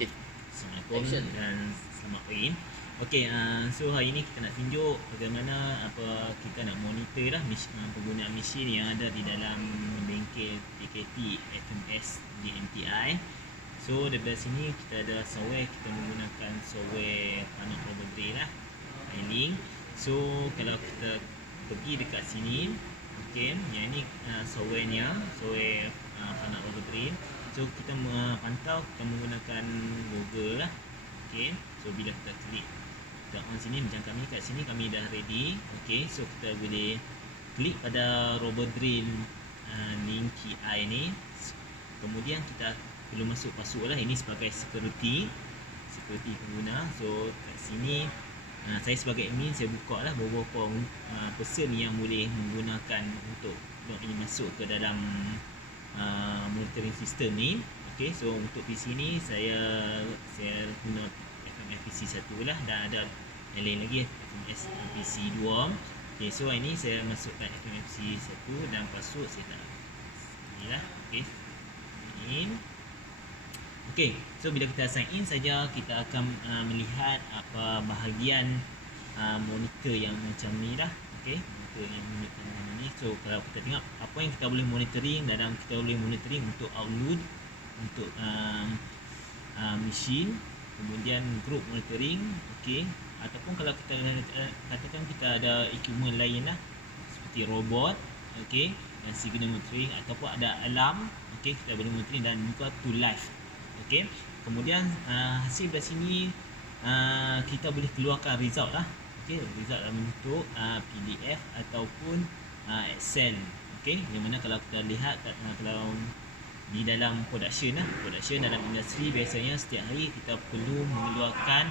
Okay. Assalamualaikum Action. dan selamat pagi. Okey, so hari ini kita nak tunjuk bagaimana kita nak monitor lah penggunaan mesin yang ada di dalam bengkel PKP FMS DMTI. So daripada sini kita ada software, kita menggunakan software Fanuc Robot Drill lah, Link. So kalau kita pergi dekat sini, okey, yang ni softwarenya, software Fanuc Robot Drill. So kita pantau, kita menggunakan Google lah. Okey, so bila kita klik kita on sini, macam kami kat sini kami dah ready. Okey, so kita boleh klik pada Robot Drill link KI ni. Kemudian kita perlu masuk password lah, ini sebagai security pengguna. So kat sini saya sebagai admin, saya buka lah beberapa person yang boleh menggunakan untuk login masuk ke dalam monitoring system ni. Okey, so untuk PC ni saya guna FMFPC 1 lah, dan ada yang lain lagi FMFPC 2. Okey, so ini saya masukkan FMFPC 1 dan password saya tak inilah. Okey, in. Okey, so bila kita sign in saja, kita akan melihat apa bahagian monitor yang macam ni lah. Okey, monitor yang macam ni. So kalau kita tengok apa yang kita boleh monitoring, dalam kita boleh monitoring untuk outload, untuk mesin, kemudian group monitoring. Okey, ataupun kalau kita katakan kita ada equipment lain lah, seperti robot, okey, dan signal monitoring, ataupun ada alarm, okey, kita boleh monitoring, dan juga to live. Okey, kemudian hasil dari sini kita boleh keluarkan result lah. Okey, result dalam bentuk PDF ataupun Excel. Okey, yang mana kalau kita lihat kalau di dalam production lah, production dalam industri biasanya setiap hari kita perlu mengeluarkan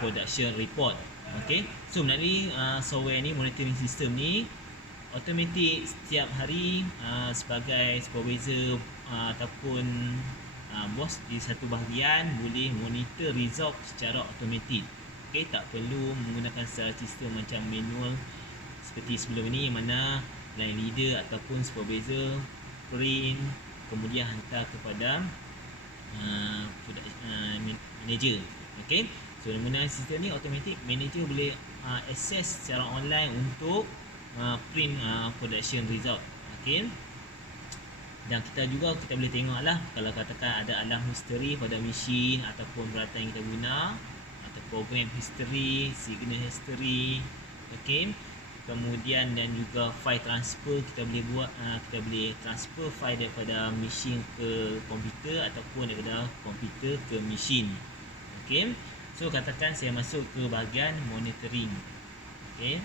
production report. Okey, so melalui software ni, monitoring system ni automatik setiap hari sebagai supervisor ataupun bos di satu bahagian boleh monitor result secara automatik. Okey, tak perlu menggunakan secara sistem macam manual seperti sebelum ni, yang mana line leader ataupun supervisor print kemudian hantar kepada manager. Okey, so menggunakan sistem ni automatik manager boleh access secara online untuk print production result. Okey, dan kita boleh tengok lah kalau katakan ada alarm history pada mesin ataupun peralatan yang kita guna, atau program history, signal history. Okey, kemudian dan juga file transfer, kita boleh buat kita boleh transfer file daripada mesin ke komputer ataupun daripada komputer ke mesin. Okey, so katakan saya masuk ke bahagian monitoring. Okey,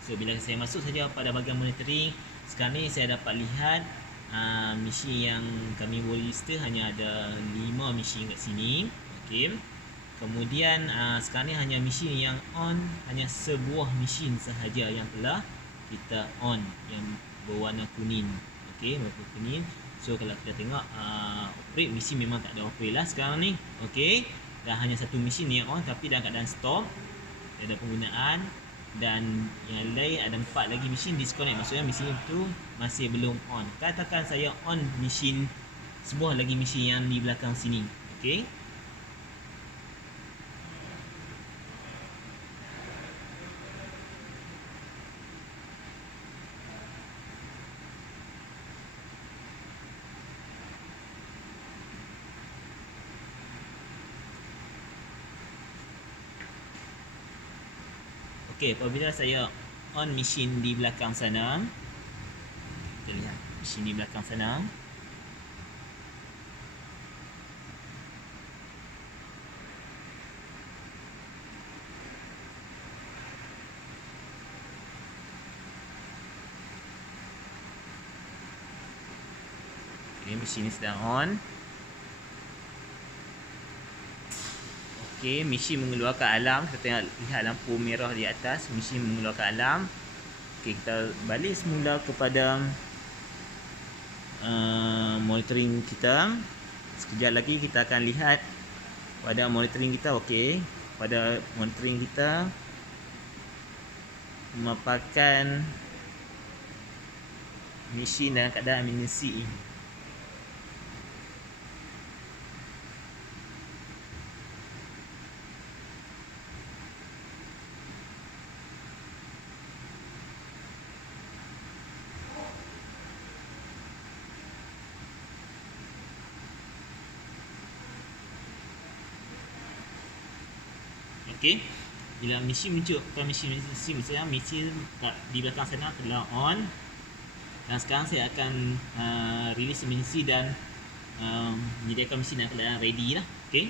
so bila saya masuk saja pada bahagian monitoring, sekarang ni saya dapat lihat mesin yang kami boleh register hanya ada 5 mesin kat sini. Okey, kemudian sekarang ni hanya mesin yang on, hanya sebuah mesin sahaja yang telah kita on, yang berwarna kuning. Okey, berwarna kuning. So kalau kita tengok operate, mesin memang tak ada operate lah sekarang ni. Okey, dan hanya satu mesin yang on, tapi dalam keadaan stop, ada penggunaan, dan yang lain ada 4 lagi mesin disconnect, maksudnya mesin itu masih belum on. Katakan saya on mesin, sebuah lagi mesin yang di belakang sini. Okey, okey, apabila saya on mesin di belakang sana, kita lihat mesin di belakang sana. Okey, mesin ni sedang on. Okey, mesin mengeluarkan alarm. Kita tengok, lihat lampu merah di atas, mesin mengeluarkan alarm. Okey, kita balik semula kepada monitoring kita. Sekejap lagi kita akan lihat pada monitoring kita. Okey, pada monitoring kita memaparkan mesin dalam keadaan emergency. Okey. Bila mesin muncul, mesin saya mesin di belakang sana telah on. Dan sekarang saya akan release emergency dan menyediakan mesin dalam keadaan ready lah. Okey.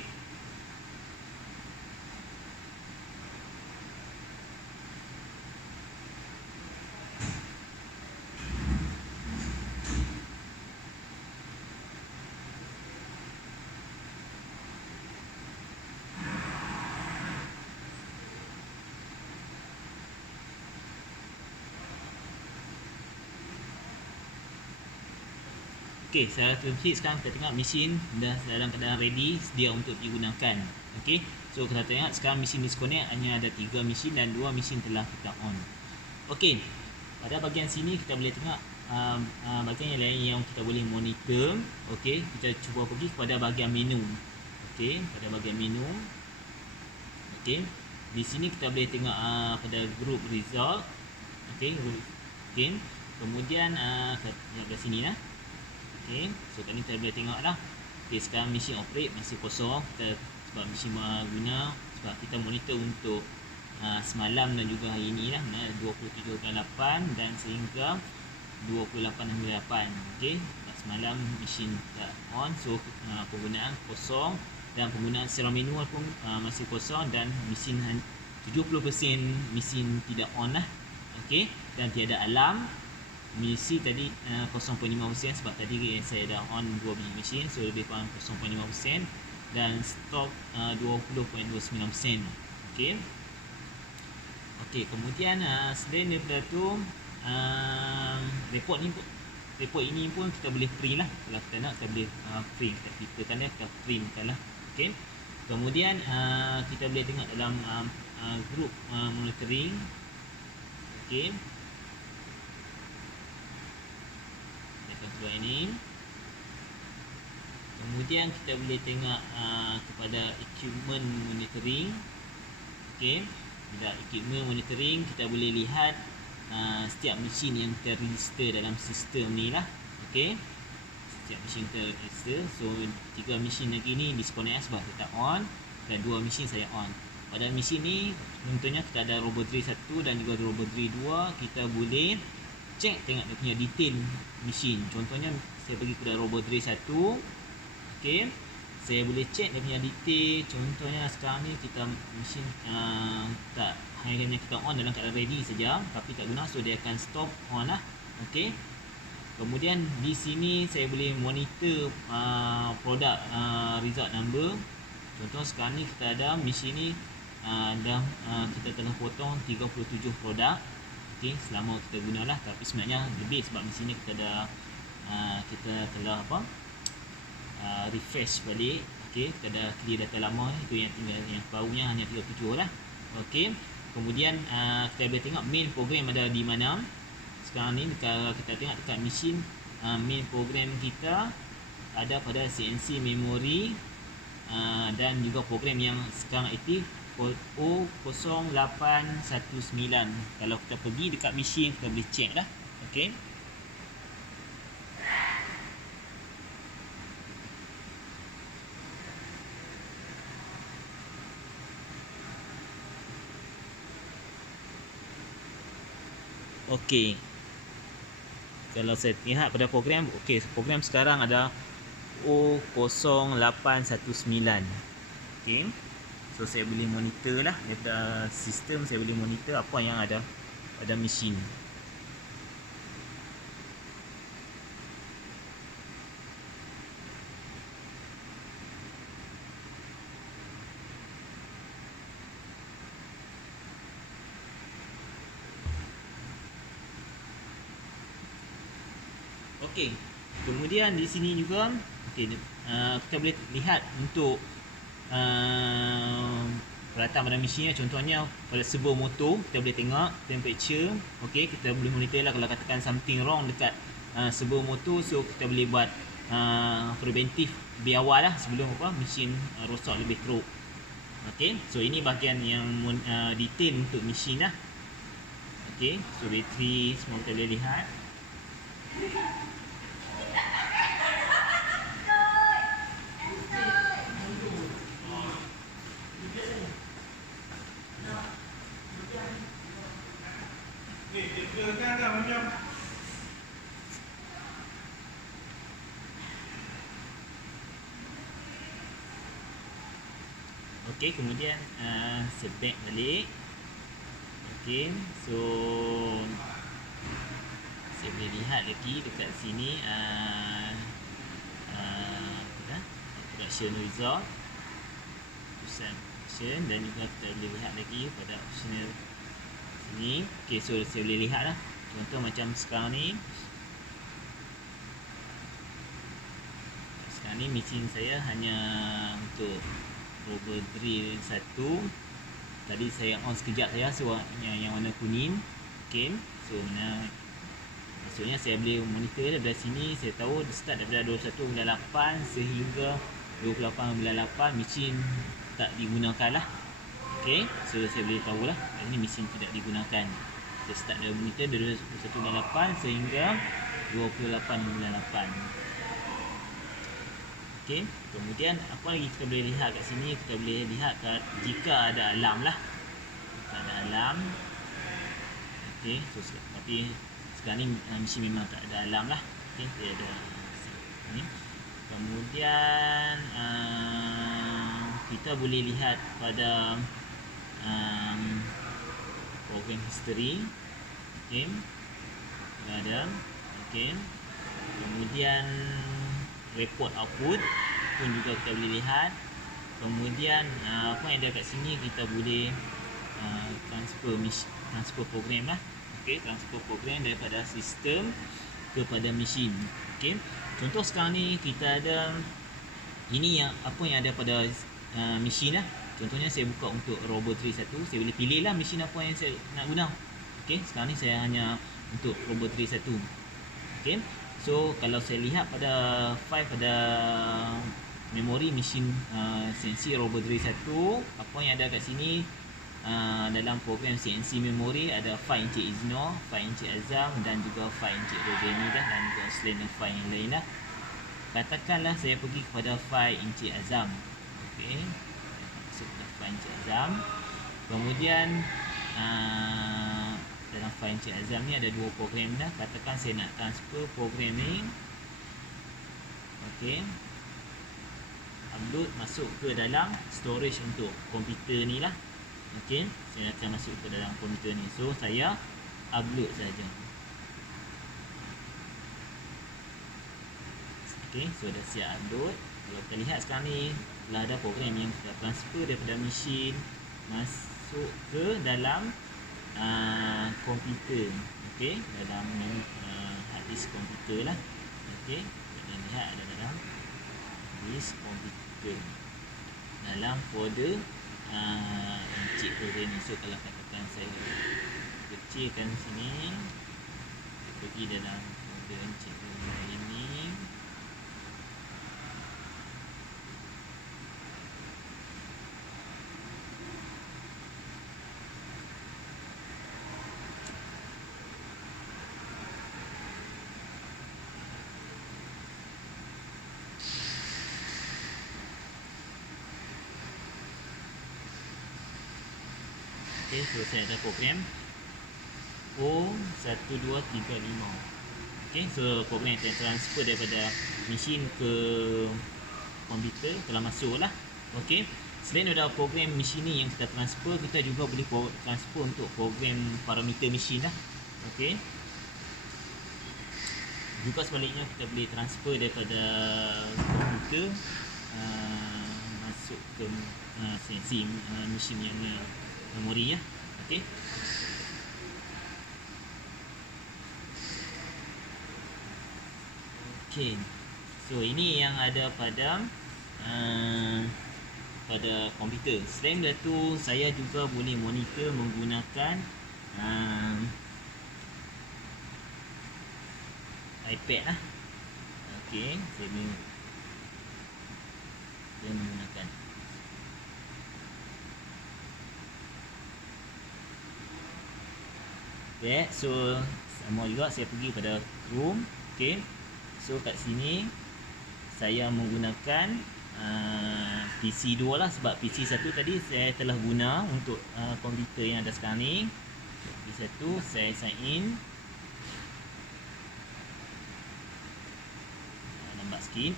Okey, saya hit sekarang kita tengok mesin dah dalam keadaan ready, sedia untuk digunakan. Okey. So kita tengok sekarang mesin disconnect, hanya ada 3 mesin dan 2 mesin telah kita on. Okey. Pada bahagian sini kita boleh tengok bahagian yang lain yang kita boleh monitor. Okey, kita cuba pergi kepada bahagian menu. Okey, pada bahagian menu. Okey. Di sini kita boleh tengok pada group result. Okey, okey. Kemudian kat sini lah. Okay, so tadi kita boleh tengok lah. Okay, sekarang mesin operate masih kosong sebab mesin guna, sebab kita monitor untuk semalam dan juga hari ini lah, 27.8 dan sehingga 28.8. Okay, semalam mesin tak on, so penggunaan kosong dan penggunaan secara manual pun masih kosong dan mesin 70% mesin tidak on lah. Okay, dan tiada alarm. Misi tadi 0.5% sebab tadi saya dah on 2 biji mesin, so lebih kurang 0.5% dan stok 20.29%. Okey. Okey, kemudian selain daripada tu report ini pun kita boleh print lah. Kalau kita nak, kita boleh print, kita kan kita printkan lah. Okey. Kemudian kita boleh tengok dalam group monitoring. Okey. Keluar ini. Kemudian kita boleh tengok kepada equipment monitoring. Okey, bila equipment monitoring kita boleh lihat setiap mesin yang terregister dalam sistem ni lah. Okey, setiap mesin terregister. So 3 mesin lagi ni disconnect sebab kita on dan 2 mesin saya on. Pada mesin ni contohnya kita ada RoboDrill 1 dan juga RoboDrill 2, kita boleh cek tengok dia punya detail mesin. Contohnya saya pergi ke RoboDrill 1. Okey, saya boleh cek dia punya detail. Contohnya sekarang ni kita mesin tak hanya kita on dalam keadaan ready saja, tapi tak guna, so dia akan stop on lah. Okey. Kemudian di sini saya boleh monitor produk result number. Contoh sekarang ni kita ada mesin ni kita telah potong 37 produk. Okey, selama kita gunalah, tapi sebenarnya lebih sebab mesin ni kita telah refresh balik. Okey, kita dah clear data lama, itu yang tinggal, yang barunya hanya 37 lah. Okey, kemudian kita boleh tengok main program ada di mana. Sekarang ni kalau kita tengok dekat mesin, main program kita ada pada CNC memory dan juga program yang sekarang aktif O0819. Kalau kita pergi dekat mesin, kita boleh check lah. Okey. Okey. Kalau saya lihat pada program, okey, program sekarang ada O0819. Okey. So saya boleh monitor lah daripada sistem, saya boleh monitor apa yang ada pada mesin. Okey. Kemudian di sini juga okey, kita boleh lihat untuk peralatan pada mesin. Contohnya pada servo motor kita boleh tengok temperature. Okey, kita boleh monitor lah kalau katakan something wrong dekat servo motor, so kita boleh buat preventif lebih awal lah sebelum mesin rosak lebih teruk. Okey, so ini bahagian yang detail untuk mesin lah. Okey, so bateri semua kita boleh lihat. Okey, kemudian saya back balik. Okey, so saya boleh lihat lagi dekat sini production result, option, dan juga kita boleh lihat lagi pada optional sini. Okey, so saya boleh lihat lah. Contoh macam sekarang ni. Sekarang ni mesin saya hanya untuk robo drill 1. Tadi saya on sekejap saja, so yang warna kuning. Okey, so maksudnya saya boleh monitor daripada sini. Saya tahu start daripada 21.8 sehingga 28.8 mesin tak digunakan lah. Okey, so saya boleh tahulah ini mesin tidak digunakan. Saya start dari monitor dari 21.8 sehingga 28.8. Okey, kemudian apa lagi kita boleh lihat kat sini? Kita boleh lihat jika ada alarm lah. Jika ada alarm. Okey, so tapi sekarang ni mesin memang tak ada alarm lah. Okey, dia ada ni. Kemudian kita boleh lihat pada program history. Okey, ada. Okey, kemudian report output pun juga kita boleh lihat. Kemudian apa yang ada kat sini, kita boleh transfer program lah. Okey, transfer program daripada sistem kepada mesin. Okey, contoh sekarang ni kita ada ini yang apa yang ada pada mesin lah. Contohnya saya buka untuk robot 1, saya boleh pilih lah mesin apa yang saya nak guna. Okey, sekarang ni saya hanya untuk robot 1. Okey, so kalau saya lihat pada file pada memori mesin CNC robot drill 1, apa yang ada kat sini dalam program CNC memory ada file Encik Izno, file Encik Azam dan juga file Encik Rozeni dah, dan juga selain file yang lain lah. Katakanlah saya pergi kepada file Encik Azam. Okey, masuk ke file Encik Azam. Kemudian dalam file Encik Azam ni ada dua program dah. Katakan saya nak transfer program ni. Okey, upload masuk ke dalam storage untuk komputer ni lah. Okey, saya akan masuk ke dalam komputer ni. So saya upload saja. Okey, so dah siap upload. Kalau kita lihat sekarang ni telah ada program yang kita transfer daripada mesin masuk ke dalam komputer. Okey, dalam hard disk komputer lah. Okey, kita lihat ada dalam disk komputer dalam folder Encik Rozeni ni. So kalau katakan saya kecilkan sini, pergi dalam folder Encik Rozeni ni. Okay, so saya ada program O1235. Okay, so program yang saya transfer daripada mesin ke komputer telah masuk lah. Okay, selain daripada program mesin ni yang kita transfer, kita juga boleh transfer untuk program parameter mesin lah. Okay, juga sebaliknya kita boleh transfer daripada komputer masuk ke CNC mesin yang memori ya. Okey. Okey. So ini yang ada pada komputer. Selain itu, saya juga boleh monitor menggunakan iPad lah. Okey, saya menggunakan. Okay, so sama juga saya pergi pada Chrome. Okay, so kat sini saya menggunakan PC 2 lah, sebab PC 1 tadi saya telah guna untuk komputer yang ada sekarang ni. PC 1 saya sign in. Nampak sikit.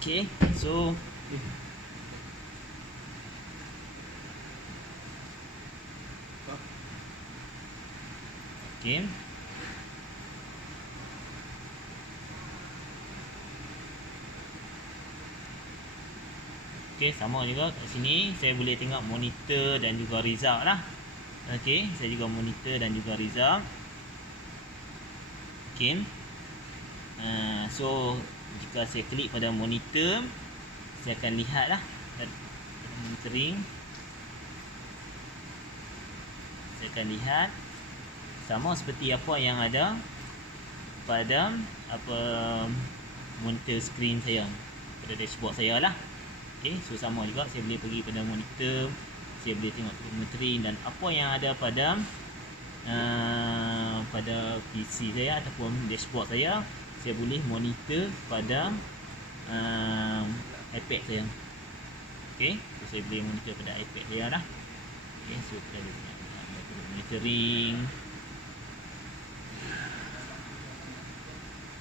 Okay, so okay. Okay, sama juga kat sini saya boleh tengok monitor dan juga result lah. Okay, saya juga monitor dan juga result. Okay. So jika saya klik pada monitor, saya akan lihat lah monitoring. Saya akan lihat sama seperti apa yang ada pada monitor screen saya, pada dashboard saya lah. Okay, so sama juga saya boleh pergi pada monitor, saya boleh tengok monitoring dan apa yang ada pada PC saya ataupun dashboard saya boleh monitor pada iPad saya. Okay, so saya boleh monitor pada iPad saya lah. Okay, so kita ada monitoring.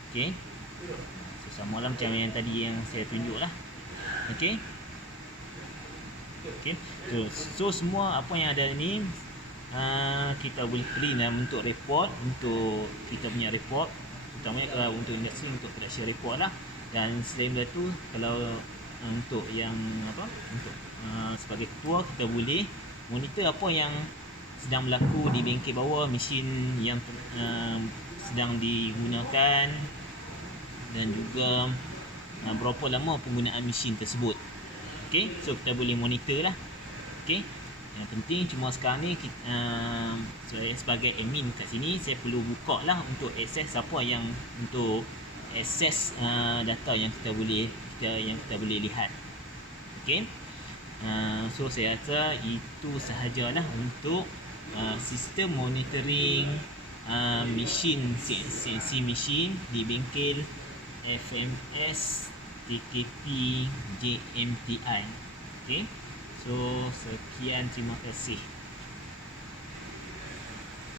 Okay, so sama lah macam yang tadi yang saya tunjuk lah. Okay. Okay, so semua apa yang ada ni kita boleh print dalam bentuk report untuk kita punya report, terutamanya kalau untuk industri, untuk production report lah. Dan selain dari tu, kalau untuk yang untuk sebagai ketua, kita boleh monitor apa yang sedang berlaku di bengkel bawah, mesin yang sedang digunakan dan juga berapa lama penggunaan mesin tersebut. Okay, so kita boleh monitor lah. Okay, yang penting cuma sekarang ni saya sebagai admin kat sini, saya perlu buka lah untuk akses siapa yang untuk akses data yang kita boleh lihat. Okay, so saya rasa itu sahajalah untuk sistem monitoring mesin CNC mesin di bengkel FMS TKP JMTI. Okay, so sekian, terima kasih.